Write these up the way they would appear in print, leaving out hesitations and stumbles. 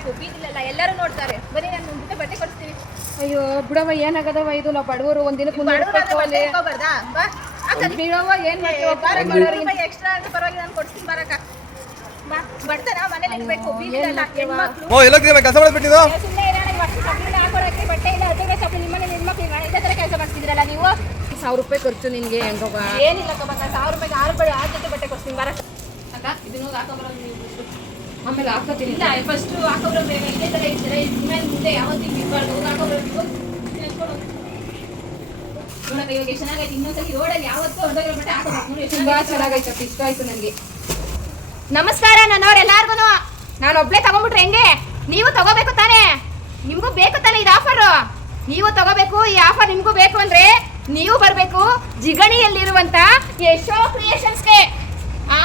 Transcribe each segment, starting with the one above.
ನಿಲ್ಬೇಕು, ಬೀದಿಲೆಲ್ಲ ಎಲ್ಲರೂ ನೋಡ್ತಾರೆ. ಬರೀ ನಾನು ಮುಂದೆ ಬಟ್ಟೆ ಕೊಡ್ತೀನಿ. ಅಯ್ಯೋ ಬಿಡವ, ಏನಾಗದವ ಇದು? ನಾವು ಬಡವರು, ಒಂದಿನಕ್ಕೆ ಬರ್ದಾ ಬಾ ಬಿಡವ, ಏನ್ ಎಕ್ಸ್ಟ್ರಾ ಅಂದ್ರೆ ಪರವಾಗಿಲ್ಲ, ನಾನು ಕೊಡ್ತೀನಿ ಬರಕ. ಬಾ ಬರ್ತಾರ ಮನೇಲಿ ಇರ್ಬೇಕು, ಬೀದಿಲೆಲ್ಲ ಹೆಣ್ಮಕ್ಳು. ಕೆಲಸ ಮಾಡ್ಬಿಟ್ಟಿದ್ದು ಸುಮ್ಮನೆ ಇರೋಣ. ಇವತ್ತು ಚಪ್ಪಲಿ ಹಾಕೋಳಕ್ಕೆ ಬಟ್ಟೆ ಇಲ್ಲ, ಅದೇ ಚಪ್ಪಲಿ ನಿಮ್ಮ ಮನೇಲಿ ಹೆಣ್ಮಕ್ಳು ಇದೇ ತರ ಕೆಲಸ ಮಾಡ್ತಿದ್ರಲ್ಲ ನೀವು. 1000 ರೂಪಾಯಿ ಖರ್ಚು ನಿನ್ಗೆ. ಏನಿಲ್ಲ ಕಬ್ಬ, 1000 ರೂಪಾಯಿಗೆ 6 ರೂಪಾಯಿ 6 ಜೊತೆ ಬಟ್ಟೆ ಕೊಡ್ತೀನಿ ಬರಕ. ಅಕ್ಕ ಇದನ್ನ ಹಾಕೋಬರೋದು ನೀವು, ಆಮೇಲೆ ಹಾಕೋತೀನಿ. ಇಲ್ಲ ಫಸ್ಟ್ ಹಾಕೋಬ್ರ ಬೇಗ, ಇದೇ ತರ ಇರ್ತಾರೆ. ಇನ್ಮೇಲೆ ಮುಂದೆ ಯಾವತ್ತಿಗೆ ಬಿಡ್ಬಾರ್ದು. ಹಾಕೋಬ್ರು ನೋಡಕ್ಕೆ ಇವಾಗ ಎಷ್ಟು ಚೆನ್ನಾಗೈತೆ. ಇನ್ನೊಂದ್ಸಲಿ ರೋಡಲ್ಲಿ ಯಾವತ್ತೂ ಹೊರಡೋಗಿರೋ ಬಟ್ಟೆ ಹಾಕೋಬೇಕು. ನೋಡಿ ಎಷ್ಟು ತುಂಬಾ ಚೆನ್ನಾಗೈತೆ, ಇಷ್ಟ ಆಯ್ತು ನನಗೆ. ನಮಸ್ಕಾರ ನನ್ನವ್ರೆಲ್ಲಾರ್ಗು. ನಾನು ಒಬ್ಳೆ ತಗೊಂಡ್ಬಿಟ್ರೆ ಹೆಂಗೆ? ನೀವು ತಗೋಬೇಕು ತಾನೇ, ನಿಮ್ಗೂ ಬೇಕು ತಾನೇ ಇದು ಆಫರ್. ನೀವು ತಗೋಬೇಕು, ಈ ಆಫರ್ ನಿಮ್ಗೂ ಬೇಕು ಅಂದ್ರೆ ನೀವು ಬರಬೇಕು ಜಿಗಣಿಯಲ್ಲಿರುವಂತ ಯಶೋ ಕ್ರಿಯೇಷನ್ಸ್ಗೆ.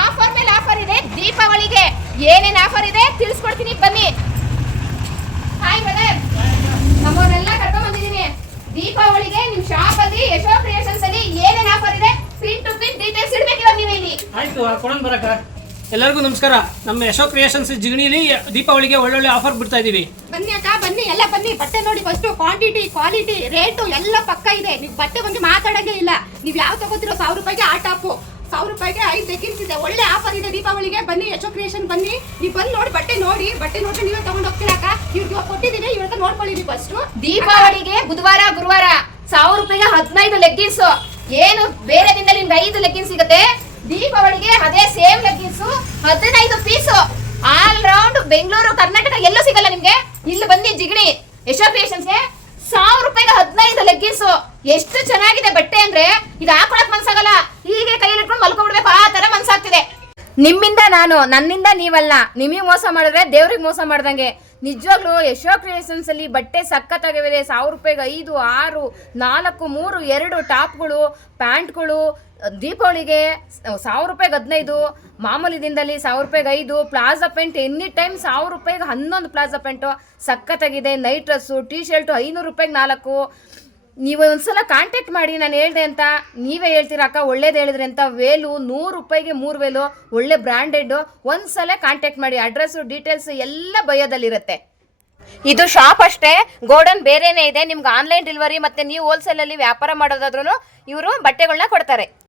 ಆಫರ್ ಮೇಲೆ ಆಫರ್ ಇದೆ. ದೀಪಾವಳಿಗೆ ಏನೇನು ಆಫರ್ ಇದೆ ತಿಳಿಸ್ಕೊಡ್ತೀನಿ, ಬನ್ನಿ. ಹಾಯ್ ಬ್ರದರ್, ನಮ್ಮವರೆಲ್ಲ ಕರ್ಕೊಂಡ್ ಬಂದಿದ್ದೀನಿ. ದೀಪಾವಳಿಗೆ ನಿಮ್ ಶಾಪ್ ಅಲ್ಲಿ ಯಶೋ ಕ್ರಿಯೇಷನ್ಸ್ ಅಲ್ಲಿ ಏನೇನು ಆಫರ್ ಇದೆ ಪ್ರಿಂಟ್ ಟು ಪ್ರಿಂಟ್ ಡೀಟೇಲ್ಸ್ ಇಡ್ಬೇಕು ಇವಾಗ ನೀವು ಇಲ್ಲಿ. ಆಯ್ತು, ಕೊಡೋಣ ಬರಕ. ಎಲ್ಲರಿಗೂ ನಮಸ್ಕಾರ. ನಮ್ಮ ಯಶೋ ಕ್ರಿಯೇಷನ್ಸ್ ಜಿಗಣಿಲಿ ದೀಪಾವಳಿಗೆ ಒಳ್ಳೊಳ್ಳೆ ಆಫರ್ ಬಿಡ್ತಾ ಇದೀವಿ. ಬನ್ನಿ ಅಕ್ಕ, ಬನ್ನಿ, ಎಲ್ಲ ಬನ್ನಿ. ಬಟ್ಟೆ ನೋಡಿ ಫಸ್ಟ್, ಕ್ವಾಂಟಿಟಿ ಕ್ವಾಲಿಟಿ ರೇಟು ಎಲ್ಲ ಪಕ್ಕ ಇದೆ. ನೀವು ಬಟ್ಟೆ ಬಗ್ಗೆ ಮಾತಾಡಂಗೆ ಇಲ್ಲ. ನೀವು ಯಾವ ತಗೋತಿರೋ 1000 ರೂಪಾಯಿಗೆ ಆ ಟಾಪು, 1000 ರೂಪಾಯಿಗೆ 5 ಲೆಗ್ಗಿನ್ಸ್ ಇದೆ. ಒಳ್ಳೆ ಆಫರ್ ಇದೆ ದೀಪಾವಳಿಗೆ. ಬನ್ನಿ ಯಶೋ ಕ್ರಿಯೇಷನ್ ಬನ್ನಿ. ನೀವು ಬಂದು ನೋಡಿ, ಬಟ್ಟೆ ನೋಡಿ ನೀವೇ ತಗೊಂಡು ಹೋಗ್ತೀರಾಕ. ಇವ್ರಿಗೆ ಕೊಟ್ಟಿದ್ದೀನಿ, ಇವ್ರಿಗೆ ನೋಡ್ಕೊಳ್ಳಿ ನೀವು ಫಸ್ಟ್. ದೀಪಾವಳಿಗೆ ಬುಧವಾರ ಗುರುವಾರ 1000 ರೂಪಾಯಿಗೆ 15 ಲೆಗ್ಗಿನ್ಸ್. ಏನು ಬೇರೆ ದಿನದಲ್ಲಿ ನಿಮ್ಗೆ 5 ಲೆಗ್ಗಿನ್ಸ್ ಸಿಗುತ್ತೆ, ದೀಪಾವಳಿಗೆ ಅದೇ same leggings 15 piece. All round Bengaluru Karnataka ಎಲ್ಲೂ ಸಿಗಲ್ಲ ನಿಮ್ಗೆ. ಇಲ್ಲಿ ಬನ್ನಿ ಜಿಗಣಿ ಯಶೋ ಕ್ರಿಯೇಷನ್ಸ್ಗೆ 1000 ರೂಪಾಯಿಗೆ 15 ಲೆಗ್ಗಿನ್ಸ್. ಎಷ್ಟು ಚೆನ್ನಾಗಿದೆ ಬಟ್ಟೆ ಅಂದ್ರೆ ಇದು ಹಾಕೊಳಕ್ ಮನ್ಸಾಗಲ್ಲ. ಹೀಗೆ ಕೈಯಲ್ಲಿ ಇಟ್ಕೊಂಡು ಮಲ್ಕೊಂಡ್ಬಿಡ್ಬೇಕು, ಆ ತರ ಮನ್ಸಾಗ್ತಿದೆ. ನಿಮ್ಮಿಂದ ನಾನು, ನನ್ನಿಂದ ನೀವಲ್ಲ. ನಿಮಗೆ ಮೋಸ ಮಾಡಿದ್ರೆ ದೇವ್ರಿಗೆ ಮೋಸ ಮಾಡ್ದಂಗೆ. ನಿಜವಾಗ್ಲೂ ಯಶೋ ಕ್ರಿಯೇಷನ್ಸ್ ಅಲ್ಲಿ ಬಟ್ಟೆ ಸಖತ್ತಾಗಿವೆ. 1000 ರೂಪಾಯಿಗೆ 5, 6, 4, 3, 2 ಟಾಪ್ಗಳು, ಪ್ಯಾಂಟ್ಗಳು. ದೀಪಾವಳಿಗೆ 1000 ರೂಪಾಯಿಗೆ 15, ಮಾಮೂಲಿ ದಿನದಲ್ಲಿ 1000 ರೂಪಾಯಿಗೆ 5. ಪ್ಲಾಜಾ ಪ್ಯಾಂಟ್ ಎನಿ ಟೈಮ್ 1000 ರೂಪಾಯಿಗೆ 11 ಪ್ಲಾಜಾ ಪ್ಯಾಂಟು ಸಖತ್ತಾಗಿದೆ. ನೈಟ್ ಡ್ರೆಸ್ಸು, ಟೀ ಶರ್ಟು 500 ರೂಪಾಯಿಗೆ 4. ನೀವು ಒಂದ್ಸಲ ಕಾಂಟ್ಯಾಕ್ಟ್ ಮಾಡಿ, ನಾನು ಹೇಳ್ದೆ ಅಂತ ನೀವೇ ಹೇಳ್ತೀರಾ ಅಕ್ಕ ಒಳ್ಳೇದು ಹೇಳಿದ್ರಿ ಅಂತ. ವೇಲು 100 ರೂಪಾಯಿಗೆ 3 ವೇಲು, ಒಳ್ಳೆ ಬ್ರ್ಯಾಂಡೆಡ್. ಒಂದ್ಸಲ ಕಾಂಟ್ಯಾಕ್ಟ್ ಮಾಡಿ. ಅಡ್ರೆಸ್ಸು ಡೀಟೇಲ್ಸ್ ಎಲ್ಲ ಬಯೋದಲ್ಲಿರುತ್ತೆ. ಇದು ಶಾಪ್ ಅಷ್ಟೇ, ಗೋಡನ್ ಬೇರೆನೇ ಇದೆ. ನಿಮ್ಗೆ ಆನ್ಲೈನ್ ಡೆಲಿವರಿ ಮತ್ತೆ ನೀವು ಹೋಲ್ಸೇಲಲ್ಲಿ ವ್ಯಾಪಾರ ಮಾಡೋದಾದ್ರೂ ಇವರು ಬಟ್ಟೆಗಳನ್ನ ಕೊಡ್ತಾರೆ.